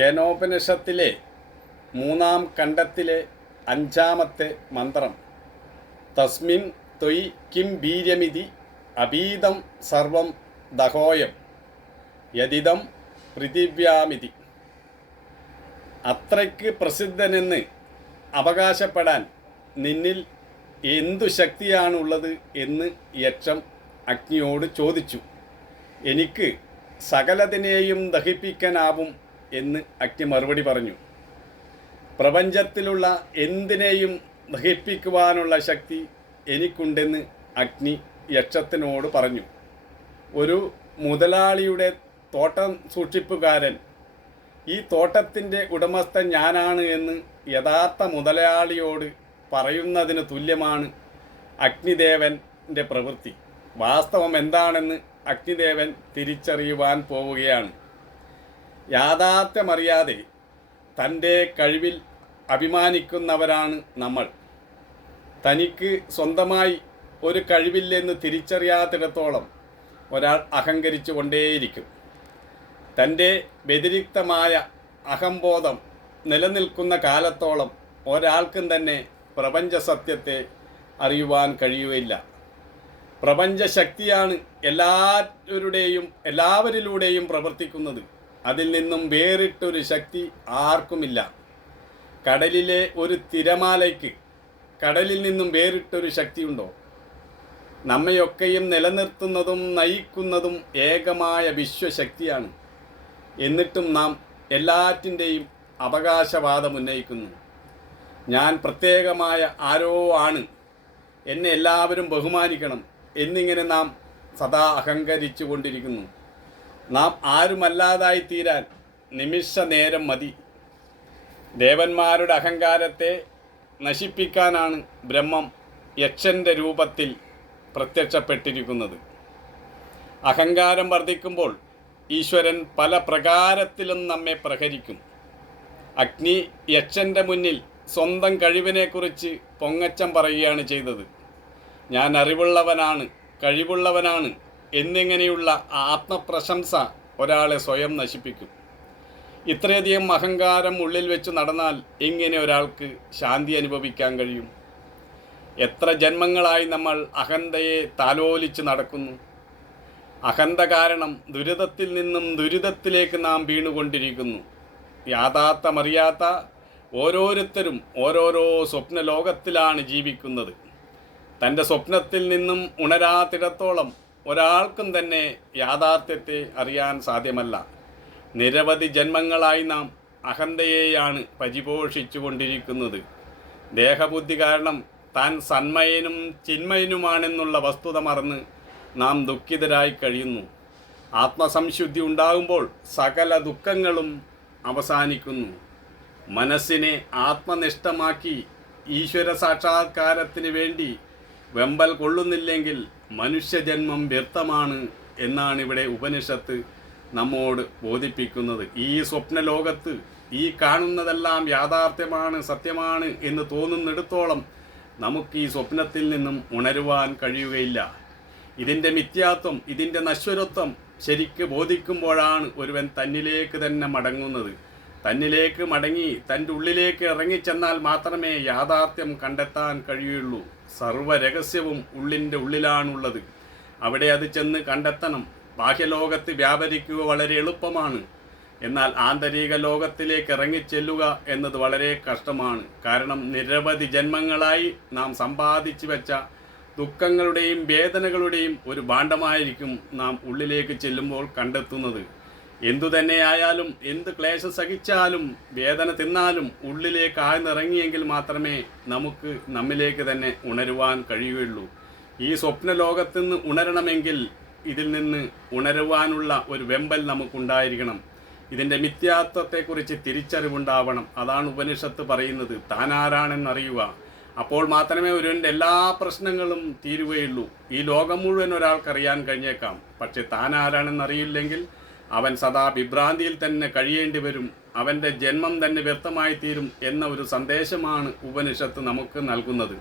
കേനോപനിഷത്തിലെ മൂന്നാം കണ്ടത്തിലെ അഞ്ചാമത്തെ മന്ത്രം. തസ്മിൻ ത്വയി കിം വീര്യമിതി അബീതം സർവം ദഹോയം യദിദം പൃഥിവ്യാമിതി. അത്രയ്ക്ക് പ്രസിദ്ധനെന്ന് അവകാശപ്പെടാൻ നിന്നിൽ എന്തു ശക്തിയാണുള്ളത് എന്ന് യക്ഷം അഗ്നിയോട് ചോദിച്ചു. എനിക്ക് സകലതിനെയും ദഹിപ്പിക്കാനാവും എന്ന് അഗ്നി മറുപടി പറഞ്ഞു. പ്രപഞ്ചത്തിലുള്ള എന്തിനേയും ദഹിപ്പിക്കുവാനുള്ള ശക്തി എനിക്കുണ്ടെന്ന് അഗ്നി യക്ഷത്തിനോട് പറഞ്ഞു. ഒരു മുതലാളിയുടെ തോട്ടം സൂക്ഷിപ്പുകാരൻ ഈ തോട്ടത്തിന്റെ ഉടമസ്ഥൻ ഞാനാണ് എന്ന് യഥാർത്ഥ മുതലാളിയോട് പറയുന്നതിന് തുല്യമാണ് അഗ്നിദേവന്റെ പ്രവൃത്തി. വാസ്തവം എന്താണെന്ന് അഗ്നിദേവൻ തിരിച്ചറിയുവാൻ പോവുകയാണ്. യാഥാർത്ഥ്യമറിയാതെ തന്റെ കഴിവിൽ അഭിമാനിക്കുന്നവരാണ് നമ്മൾ. തനിക്ക് സ്വന്തമായി ഒരു കഴിവില്ലെന്ന് തിരിച്ചറിയാത്തിടത്തോളം ഒരാൾ അഹങ്കരിച്ചു കൊണ്ടേയിരിക്കും. തന്റെ വ്യതിരിക്തമായ അഹംബോധം നിലനിൽക്കുന്ന കാലത്തോളം ഒരാൾക്കും തന്നെ പ്രപഞ്ച സത്യത്തെ അറിയുവാൻ കഴിയുകയില്ല. പ്രപഞ്ചശക്തിയാണ് എല്ലാവരുടെയും എല്ലാവരിലൂടെയും പ്രവർത്തിക്കുന്നത്. അതിൽ നിന്നും വേറിട്ടൊരു ശക്തി ആർക്കുമില്ല. കടലിലെ ഒരു തിരമാലയ്ക്ക് കടലിൽ നിന്നും വേറിട്ടൊരു ശക്തിയുണ്ടോ? നമ്മയൊക്കെയും നിലനിർത്തുന്നതും നയിക്കുന്നതും ഏകമായ വിശ്വശക്തിയാണ്. എന്നിട്ടും നാം എല്ലാറ്റിന്റെയും അവകാശവാദം ഉന്നയിക്കുന്നു. ഞാൻ പ്രത്യേകമായ ആരോ ആണ്. എന്നെ എല്ലാവരും ബഹുമാനിക്കണം എന്നിങ്ങനെ നാം സദാ അഹങ്കരിച്ചു കൊണ്ടിരിക്കുന്നു നാം ആരുമല്ലാതായി തീരാൻ നിമിഷ നേരം മതി. ദേവന്മാരുടെ അഹങ്കാരത്തെ നശിപ്പിക്കാനാണ് ബ്രഹ്മം യക്ഷന്റെ രൂപത്തിൽ പ്രത്യക്ഷപ്പെട്ടിരിക്കുന്നത്. അഹങ്കാരം വർദ്ധിക്കുമ്പോൾ ഈശ്വരൻ പല പ്രകാരത്തിലും നമ്മെ പ്രഹരിക്കും. അഗ്നി യക്ഷന്റെ മുന്നിൽ സ്വന്തം കഴിവിനെക്കുറിച്ച് പൊങ്ങച്ചം പറയുകയാണ് ചെയ്തത്. ഞാൻ അറിവുള്ളവനാണ് കഴിവുള്ളവനാണ് എന്നിങ്ങനെയുള്ള ആത്മപ്രശംസ ഒരാളെ സ്വയം നശിപ്പിക്കും. ഇത്രയധികം അഹങ്കാരം ഉള്ളിൽ വെച്ച് നടന്നാൽ എങ്ങനെ ഒരാൾക്ക് ശാന്തി അനുഭവിക്കാൻ കഴിയും. എത്ര ജന്മങ്ങളായി നമ്മൾ അഹന്തയെ താലോലിച്ച് നടക്കുന്നു. അഹന്ത കാരണം ദുരിതത്തിൽ നിന്നും ദുരിതത്തിലേക്ക് നാം വീണുകൊണ്ടിരിക്കുന്നു. യാഥാർത്ഥമറിയാത്ത ഓരോരുത്തരും ഓരോരോ സ്വപ്ന ലോകത്തിലാണ് ജീവിക്കുന്നത്. തന്റെ സ്വപ്നത്തിൽ നിന്നും ഉണരാത്തിടത്തോളം ഒരാൾക്കും തന്നെ യാഥാർത്ഥ്യത്തെ അറിയാൻ സാധ്യമല്ല. നിരവധി ജന്മങ്ങളായി നാം അഹന്തയെയാണ് പരിപോഷിച്ചു കൊണ്ടിരിക്കുന്നത് ദേഹബുദ്ധി കാരണം താൻ സന്മയനും ചിന്മയനുമാണെന്നുള്ള വസ്തുത മറന്ന് നാം ദുഃഖിതരായി കഴിയുന്നു. ആത്മസംശുദ്ധി ഉണ്ടാകുമ്പോൾ സകല ദുഃഖങ്ങളും അവസാനിക്കുന്നു. മനസ്സിനെ ആത്മനിഷ്ഠമാക്കി ഈശ്വര സാക്ഷാത്കാരത്തിന് വേണ്ടി വെമ്പൽ കൊള്ളുന്നില്ലെങ്കിൽ മനുഷ്യജന്മം വ്യർത്ഥമാണ് എന്നാണ് ഇവിടെ ഉപനിഷത്ത് നമ്മോട് ബോധിപ്പിക്കുന്നത്. ഈ സ്വപ്ന ലോകത്ത് ഈ കാണുന്നതെല്ലാം യാഥാർത്ഥ്യമാണ് സത്യമാണ് എന്ന് തോന്നുന്നിടത്തോളം നമുക്ക് ഈ സ്വപ്നത്തിൽ നിന്നും ഉണരുവാൻ കഴിയുകയില്ല. ഇതിന്റെ മിഥ്യാത്വം ഇതിന്റെ നശ്വരത്വം ശരിക്ക് ബോധിക്കുമ്പോഴാണ് ഒരുവൻ തന്നിലേക്ക് തന്നെ മടങ്ങുന്നത്. തന്നിലേക്ക് മടങ്ങി തന്റെ ഉള്ളിലേക്ക് ഇറങ്ങിച്ചെന്നാൽ മാത്രമേ യാഥാർത്ഥ്യം കണ്ടെത്താൻ കഴിയുള്ളൂ. സർവ രഹസ്യവും ഉള്ളിന്റെ ഉള്ളിലാണുള്ളത്. അവിടെ അത് ചെന്ന് കണ്ടെത്തണം. ബാഹ്യലോകത്ത് വ്യാപരിക്കുക വളരെ എളുപ്പമാണ്. എന്നാൽ ആന്തരിക ലോകത്തിലേക്ക് ഇറങ്ങിച്ചെല്ലുക എന്നത് വളരെ കഷ്ടമാണ്. കാരണം നിരവധി ജന്മങ്ങളായി നാം സമ്പാദിച്ചു വെച്ച ദുഃഖങ്ങളുടെയും വേദനകളുടെയും ഒരു ഭാണ്ഡമായിരിക്കും നാം ഉള്ളിലേക്ക് ചെല്ലുമ്പോൾ കണ്ടെത്തുന്നത്. എന്തു തന്നെയായാലും എന്ത് ക്ലേശം സഹിച്ചാലും വേദന തിന്നാലും ഉള്ളിലേക്ക് ആഴ്ന്നിറങ്ങിയെങ്കിൽ മാത്രമേ നമുക്ക് നമ്മിലേക്ക് തന്നെ ഉണരുവാൻ കഴിയുകയുള്ളൂ. ഈ സ്വപ്ന ലോകത്തുനിന്ന് ഉണരണമെങ്കിൽ ഇതിൽ നിന്ന് ഉണരുവാനുള്ള ഒരു വെമ്പൽ നമുക്കുണ്ടായിരിക്കണം. ഇതിന്റെ മിഥ്യാത്വത്തെക്കുറിച്ച് തിരിച്ചറിവുണ്ടാവണം. അതാണ് ഉപനിഷത്ത് പറയുന്നത്. താനാരാണെന്നറിയുക. അപ്പോൾ മാത്രമേ ഒരുവന്റെ എല്ലാ പ്രശ്നങ്ങളും തീരുകയുള്ളൂ. ഈ ലോകം മുഴുവൻ ഒരാൾക്കറിയാൻ കഴിഞ്ഞേക്കാം. പക്ഷെ താൻ ആരാണെന്നറിയില്ലെങ്കിൽ അവൻ സദാ വിഭ്രാന്തിയിൽ തന്നെ കഴിയേണ്ടി വരും അവന്റെ ജന്മം തന്നെ വ്യർത്ഥമായി തീരും എന്ന ഒരു സന്ദേശമാണ് ഉപനിഷത്ത് നമുക്ക് നൽകുന്നത്.